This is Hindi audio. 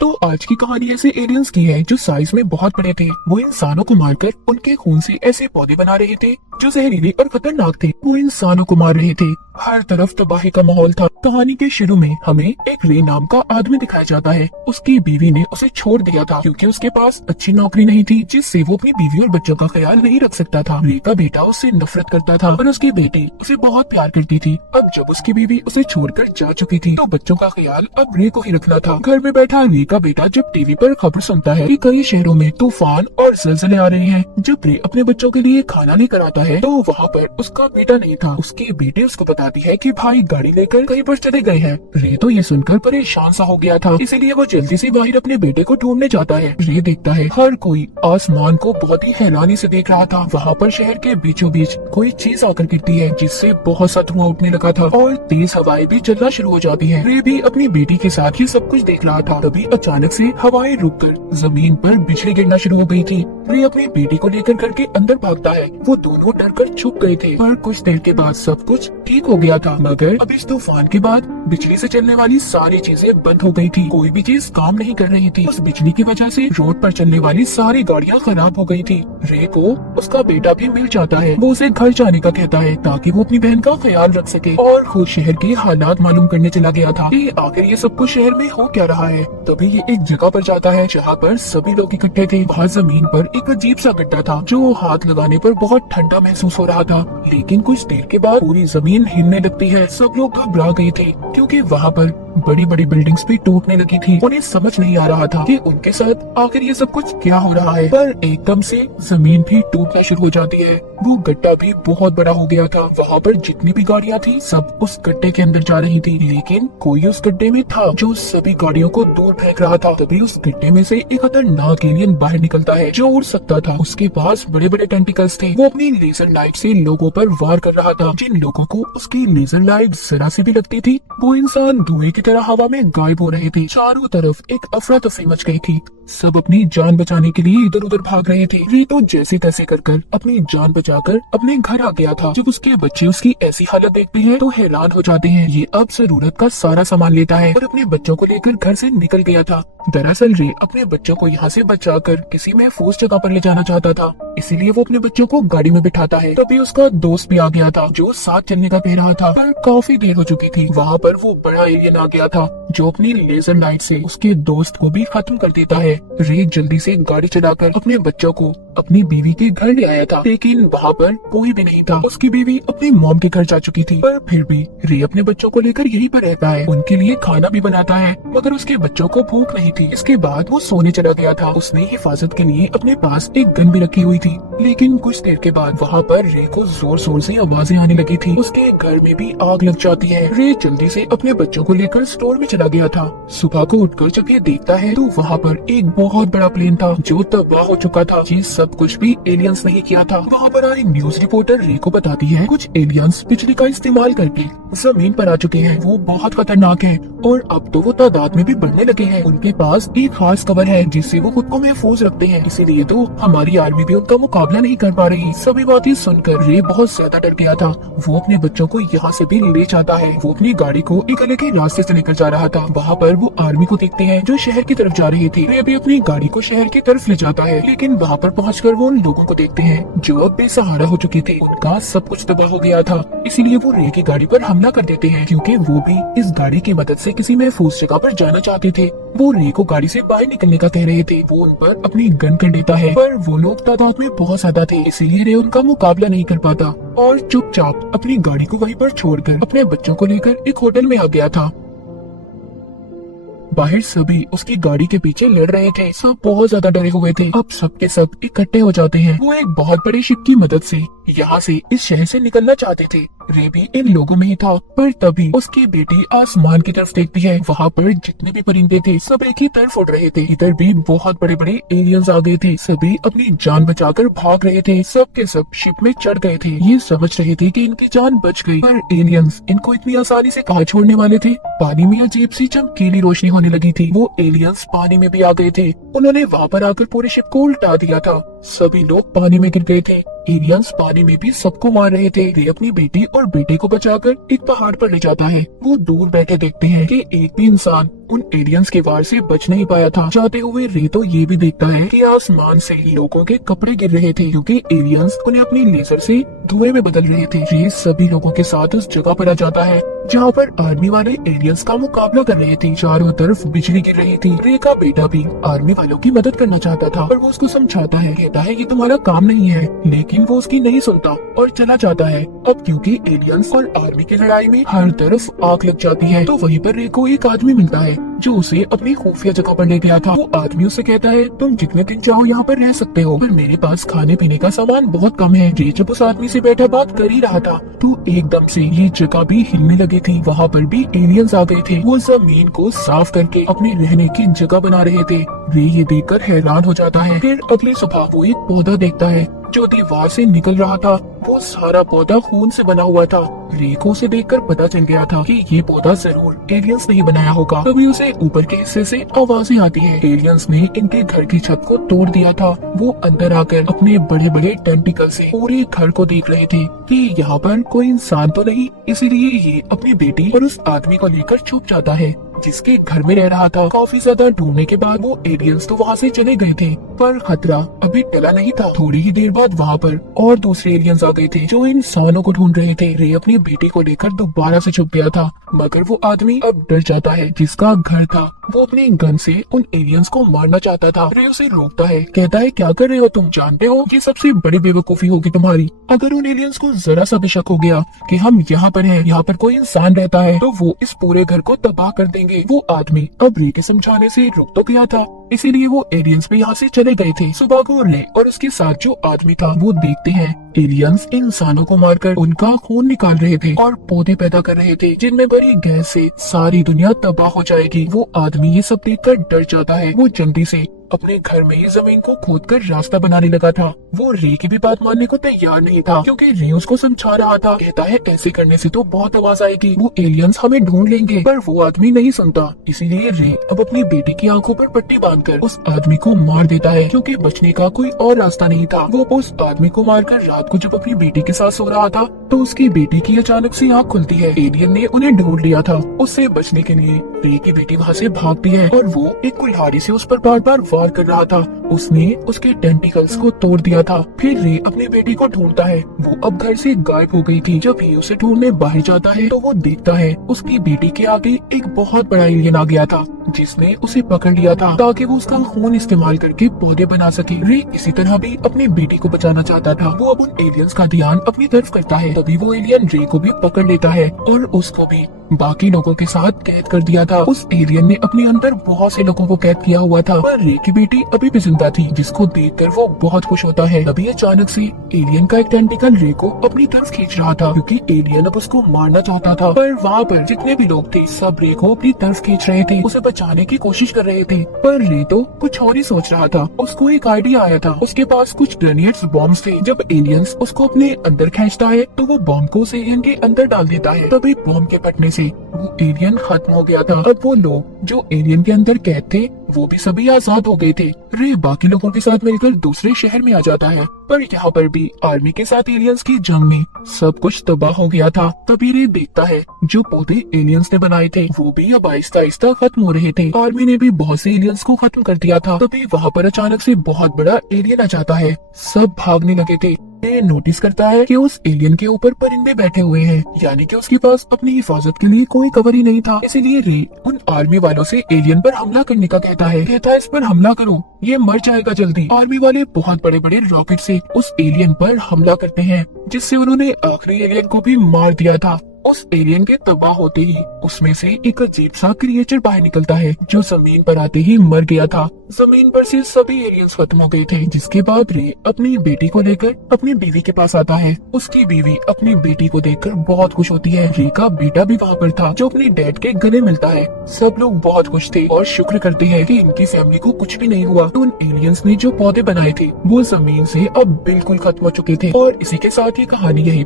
तो आज की कहानी ऐसे एलियंस की है जो साइज में बहुत बड़े थे। वो इंसानों को मारकर उनके खून से ऐसे पौधे बना रहे थे जो जहरीले और खतरनाक थे। वो इंसानों को मार रहे थे। हर तरफ तबाही का माहौल था। कहानी के शुरू में हमें एक रे नाम का आदमी दिखाया जाता है। उसकी बीवी ने उसे छोड़ दिया था क्योंकि उसके पास अच्छी नौकरी नहीं थी जिससे वो अपनी बीवी और बच्चों का ख्याल नहीं रख सकता था। रे का बेटा उससे नफरत करता था और उसकी बेटी उसे बहुत प्यार करती थी। अब जब उसकी बीवी उसे छोड़कर जा चुकी थी तो बच्चों का ख्याल अब रे को ही रखना था। घर में बैठा रे का बेटा जब टीवी पर खबर सुनता है कि कई शहरों में तूफान और ज़लज़ले आ रहे हैं। जब रे अपने बच्चों के लिए खाना लेकर आता है तो वहाँ पर उसका बेटा नहीं था। उसकी बेटी उसको बताती है कि भाई गाड़ी लेकर कहीं पर चले गए हैं। रे तो ये सुनकर परेशान सा हो गया था, इसीलिए वो जल्दी से बाहर अपने बेटे को ढूंढने जाता है। रे देखता है हर कोई आसमान को बहुत ही हैरानी से देख रहा था। वहाँ पर शहर के बीचों बीच कोई चीज आकर गिरती है जिससे बहुत सा धुआं उठने लगा था और तेज हवाएं भी चलना शुरू हो जाती है। रे भी अपनी बेटी के साथ ये सब कुछ देख रहा था। तभी अचानक से हवाएं रुककर जमीन पर बिजली गिरना शुरू हो गई थी। रे अपनी बेटी को लेकर घर के अंदर भागता है। वो दोनों डर कर छुप गए थे पर कुछ देर के बाद सब कुछ ठीक हो गया था। मगर अब इस तूफान के बाद बिजली से चलने वाली सारी चीजें बंद हो गई थी। कोई भी चीज काम नहीं कर रही थी। उस बिजली की वजह से रोड पर चलने वाली सारी गाड़ियां खराब हो गई थी। रे को उसका बेटा भी मिल जाता है। वो उसे घर जाने का कहता है ताकि वो अपनी बहन का ख्याल रख सके और खुद शहर के हालात मालूम करने चला गया था कि आखिर ये सब कुछ शहर में हो क्या रहा है। तभी ये एक जगह पर जाता है जहाँ पर सभी लोग इकट्ठे थे। वहाँ जमीन पर एक अजीब सा गड्ढा था जो हाथ लगाने पर बहुत ठंडा महसूस हो रहा था। लेकिन कुछ देर के बाद पूरी जमीन हिलने लगती है। सब लोग घबरा गए थे क्योंकि वहाँ पर बड़ी बड़ी बिल्डिंग्स भी टूटने लगी थी। उन्हें समझ नहीं आ रहा था कि उनके साथ आखिर ये सब कुछ क्या हो रहा है। पर एकदम से जमीन भी टूटना शुरू हो जाती है। वो गड्ढा भी बहुत बड़ा हो गया था। वहाँ पर जितनी भी गाड़ियाँ थी सब उस गड्ढे के अंदर जा रही थी, लेकिन कोई उस गड्ढे में था जो सभी गाड़ियों को दूर फेंक रहा था। तभी उस गड्ढे में से एक खतरनाक एलियन बाहर निकलता है जो उड़ सकता था। उसके पास बड़े बड़े टेंटिकल्स थे। वो अपनी लेजर लाइट से लोगों पर वार कर रहा था। जिन लोगों को उसकी लेजर लाइट जरा सी भी लगती थी वो इंसान धुएं की तरह हवा में गायब हो रहे थे। चारों तरफ एक अफरा तफरी मच गई थी। सब अपनी जान बचाने के लिए इधर उधर भाग रहे थे। रे तो जैसे तैसे कर अपनी जान बचाकर अपने घर आ गया था। जब उसके बच्चे उसकी ऐसी हालत देखते हैं तो हैरान हो जाते हैं। ये अब जरूरत का सारा सामान लेता है और अपने बच्चों को लेकर घर से निकल गया था। दरअसल रे अपने बच्चों को यहाँ से बचाकर किसी महफूज जगह पर ले जाना चाहता था, इसीलिए वो अपने बच्चों को गाड़ी में बिठाता है। तभी उसका दोस्त भी आ गया था जो साथ चलने का कह रहा था, पर काफी देर हो चुकी थी। वहाँ पर वो बड़ा एलियन आ गया था जो अपनी लेजर लाइट से उसके दोस्त को भी खत्म कर देता है। रे जल्दी से गाड़ी चलाकर अपने बच्चों को अपनी बीवी के घर ले आया था, लेकिन वहाँ पर कोई भी नहीं था। उसकी बीवी अपनी मॉम के घर जा चुकी थी, पर फिर भी रे अपने बच्चों को लेकर यहीं पर रहता है। उनके लिए खाना भी बनाता है, मगर उसके बच्चों को भूख नहीं थी। इसके बाद वो सोने चला गया था। उसने हिफाजत के लिए अपने पास एक गन भी रखी हुई थी, लेकिन कुछ देर के बाद वहाँ पर रे को जोर शोर से आवाजें आने लगी थी। उसके घर में भी आग लग जाती है। रे जल्दी से अपने बच्चों को लेकर स्टोर में चला गया था। सुबह को उठकर जब ये देखता है तो वहाँ पर एक बहुत बड़ा प्लेन था जो तबाह हो चुका था। ये सब कुछ भी एलियंस नहीं किया था। वहाँ पर आई न्यूज रिपोर्टर रे को बताती है कुछ एलियंस बिजली का इस्तेमाल करके जमीन पर आ चुके हैं। वो बहुत खतरनाक है और अब तो वो तादाद में भी बढ़ने लगे हैं। उनके पास एक खास कवर है जिससे वो खुद को महफूज रखते हैं, इसीलिए तो हमारी आर्मी भी उनका मुकाबला नहीं कर पा रही। सभी बातें सुनकर रे बहुत ज्यादा डर गया था। वो अपने बच्चों को यहाँ से भी ले जाता है। वो अपनी गाड़ी को एक अलग ही रास्ते से लेकर जा रहा था। वहाँ पर वो आर्मी को देखते हैं जो शहर की तरफ जा रही थी। रे भी अपनी गाड़ी को शहर की तरफ ले जाता है, लेकिन वहाँ पर पहुँचकर वो उन लोगों को देखते हैं जो अब बेसहारा हो चुके थे। उनका सब कुछ तबाह हो गया था, इसीलिए वो रे की गाड़ी पर हमला कर देते हैं क्योंकि वो भी इस गाड़ी की मदद से किसी महफूज जगह पर जाना चाहते थे। वो रे को गाड़ी से बाहर निकलने का कह रहे थे। वो उन पर अपनी गन कर देता है, पर वो लोग तादाद में बहुत ज्यादा थे, इसीलिए रे उनका मुकाबला नहीं कर पाता और चुपचाप अपनी गाड़ी को वहीं पर छोड़कर अपने बच्चों को लेकर एक होटल में आ गया था। बाहर सभी उसकी गाड़ी के पीछे लड़ रहे थे। सब बहुत ज्यादा डरे हुए थे। अब सब के सब इकट्ठे हो जाते हैं। वो एक बहुत बड़े शिप की मदद से यहाँ से इस शहर से निकलना चाहते थे। रे भी इन लोगों में ही था, पर तभी उसकी बेटी आसमान की तरफ देखती है। वहाँ पर जितने भी परिंदे थे सब एक ही तरफ उड़ रहे थे। इधर भी बहुत बड़े बड़े एलियंस आ गए थे। सभी अपनी जान बचाकर भाग रहे थे। सब के सब शिप में चढ़ गए थे। ये समझ रहे थे कि इनकी जान बच गई, पर एलियंस इनको इतनी आसानी से कहाँ छोड़ने वाले थे। पानी में अजीब सी चमकीली रोशनी होने लगी थी। वो एलियंस पानी में भी आ गए थे। उन्होंने वहाँ पर आकर पूरे शिप को उल्टा दिया था सभी लोग पानी में गिर गए थे। एलियंस पानी में भी सबको मार रहे थे। रे अपनी बेटी और बेटे को बचाकर एक पहाड़ पर ले जाता है। वो दूर बैठे देखते हैं कि एक भी इंसान उन एलियंस के वार से बच नहीं पाया था। जाते हुए रे तो ये भी देखता है कि आसमान से लोगों के कपड़े गिर रहे थे क्योंकि एलियंस उन्हें अपनी लेजर से धुएं में बदल रहे थे। रे सभी लोगों के साथ उस जगह पर आ जाता है जहाँ पर आर्मी वाले एलियंस का मुकाबला कर रहे थे। चारों तरफ बिजली गिर रही थी। रे का बेटा भी आर्मी वालों की मदद करना चाहता था, पर वो उसको समझाता है, कहता है ये तुम्हारा काम नहीं है, लेकिन वो उसकी नहीं सुनता और चला जाता है। अब क्योंकि एलियंस और आर्मी की लड़ाई में हर तरफ आग लग जाती है, तो वहीं पर रे को एक आदमी मिलता है जो उसे अपनी खुफिया जगह पर ले गया था। वो आदमी उसे कहता है, तुम जितने दिन चाहो यहाँ पर रह सकते हो, पर मेरे पास खाने पीने का सामान बहुत कम है। रे जब उस आदमी से बैठा बात कर ही रहा था तो एकदम से ये जगह भी हिलने लगी थी। वहाँ पर भी एलियंस आ गए थे। वो जमीन को साफ करके अपनी रहने की जगह बना रहे थे। रे ये देखकर हैरान हो जाता है। फिर अगली सुबह वो एक पौधा देखता है जो दीवार से निकल रहा था। वो सारा पौधा खून से बना हुआ था। रे को उसे देखकर पता चल गया था कि ये पौधा जरूर एलियंस ने ही बनाया होगा। तभी उसे ऊपर के हिस्से से आवाजें आती है। एलियंस ने इनके घर की छत को तोड़ दिया था। वो अंदर आकर अपने बड़े बड़े टेंटिकल से पूरे घर को देख रहे थे कि यहाँ पर कोई इंसान तो नहीं, इसीलिए ये अपनी बेटी और उस आदमी को लेकर छुप जाता है जिसके घर में रह रहा था। काफी ज्यादा ढूंढने के बाद वो एलियंस तो वहाँ से चले गए थे, पर खतरा अभी टला नहीं था। थोड़ी ही देर बाद वहाँ पर और दूसरे एलियंस आ गए थे जो इंसानों को ढूंढ रहे थे। रे अपनी बेटी को लेकर दोबारा से छुप गया था, मगर वो आदमी अब डर जाता है जिसका घर था। वो अपनी गन से उन एलियंस को मारना चाहता था। रे उसे रोकता है, कहता है क्या कर रहे हो तुम, जानते हो ये सबसे बड़ी बेवकूफी होगी तुम्हारी। अगर उन एलियंस को जरा सा भी शक हो गया कि हम यहाँ पर हैं, यहाँ पर कोई इंसान रहता है, तो वो इस पूरे घर को तबाह कर देंगे। वो आदमी अब रे के समझाने से रुक तो गया था, इसीलिए वो एलियंस भी यहाँ से चले गए थे। सुबह को रे और उसके साथ जो आदमी था वो देखते हैं एलियंस इंसानों को मारकर उनका खून निकाल रहे थे और पौधे पैदा कर रहे थे जिनमें भरी गैस से सारी दुनिया तबाह हो जाएगी। वो आदमी ये सब देखकर डर जाता है। वो जल्दी से अपने घर में ही जमीन को खोदकर रास्ता बनाने लगा था। वो रे की भी बात मानने को तैयार नहीं था क्योंकि रे उसको समझा रहा था। कहता है ऐसे करने से तो बहुत आवाज आएगी, वो एलियंस हमें ढूंढ लेंगे, पर वो आदमी नहीं सुनता। इसीलिए रे अब अपनी बेटी की आंखों पर पट्टी बांधकर उस आदमी को मार देता है क्योंकि बचने का कोई और रास्ता नहीं था। वो उस आदमी को मारकर रात को जब अपनी बेटी के साथ सो रहा था तो उसकी बेटी की अचानक से आँख खुलती है। एलियन ने उन्हें ढूंढ लिया था। उससे बचने के लिए रे की बेटी वहाँ से भागती है और वो एक कुल्हाड़ी से उस पर बार बार वार कर रहा था। उसने उसके टेंटिकल्स को तोड़ दिया था। फिर रे अपनी बेटी को ढूंढता है। वो अब घर से गायब हो गई थी। जब ये उसे ढूंढने बाहर जाता है तो वो देखता है उसकी बेटी के आगे एक बहुत बड़ा एलियन आ गया था जिसने उसे पकड़ लिया था ताकि वो उसका खून इस्तेमाल करके पौधे बना सके। रे इसी तरह भी अपनी बेटी को बचाना चाहता था। वो अब उन एलियंस का ध्यान अपनी तरफ करता है। तभी वो एलियन रे को भी पकड़ लेता है और उसको भी बाकी लोगों के साथ कैद कर दिया था। उस एलियन ने अपने अंदर बहुत से लोगों को कैद किया हुआ था, पर रे की बेटी अभी भी जिंदा थी जिसको देखकर वो बहुत खुश होता है। तभी अचानक से एलियन का एक टेंटिकल रे को अपनी तरफ खींच रहा था क्योंकि एलियन अब उसको मारना चाहता था। पर वहाँ पर जितने भी लोग थे सब रे को अपनी तरफ खींच रहे थे, उसे बचाने की कोशिश कर रहे थे। पर रे तो कुछ और ही सोच रहा था। उसको एक आइडिया आया था। उसके पास कुछ ग्रेनेड्स बॉम्ब्स थे। जब एलियंस उसको अपने अंदर खींचता है तो वो बॉम्ब को उस एलियन के अंदर डाल देता है। तभी बॉम्ब के फटने से वो एलियन खत्म हो गया था। अब वो लोग जो एलियन के अंदर कैद थे वो भी सभी आजाद हो गए थे। रे बाकी लोगों के साथ मिलकर दूसरे शहर में आ जाता है, पर यहाँ पर भी आर्मी के साथ एलियंस की जंग में सब कुछ तबाह हो गया था। तभी रे देखता है जो पौधे एलियंस ने बनाए थे वो भी अब आहिस्ता आहिस्ता खत्म हो रहे थे। आर्मी ने भी बहुत से एलियंस को खत्म कर दिया था। तभी वहाँ पर अचानक से बहुत बड़ा एलियन आ जाता है। सब भागने लगे थे। रे नोटिस करता है कि उस एलियन के ऊपर परिंदे बैठे हुए हैं, यानी कि उसके पास अपनी हिफाजत के लिए कोई कवर ही नहीं था। इसीलिए रे उन आर्मी वालों से एलियन पर हमला करने का कहता है इस पर हमला करो, ये मर जाएगा जल्दी। आर्मी वाले बहुत बड़े बड़े रॉकेट से उस एलियन पर हमला करते हैं जिससे उन्होंने आखिरी एलियन को भी मार दिया था। उस एलियन के तबाह होते ही उसमें से एक अजीब सा क्रिएचर बाहर निकलता है जो जमीन पर आते ही मर गया था। जमीन पर से सभी एलियंस खत्म हो गए थे। जिसके बाद रे अपनी बेटी को लेकर अपनी बीवी के पास आता है। उसकी बीवी अपनी बेटी को देखकर बहुत खुश होती है। रे का बेटा भी वहाँ पर था जो अपने डैड के गले मिलता है। सब लोग बहुत खुश थे और शुक्र करते हैं कि इनकी फैमिली को कुछ भी नहीं हुआ। तो उन एलियंस ने जो पौधे बनाए थे वो जमीन से अब बिल्कुल खत्म हो चुके थे। और इसी के साथ ये कहानी यही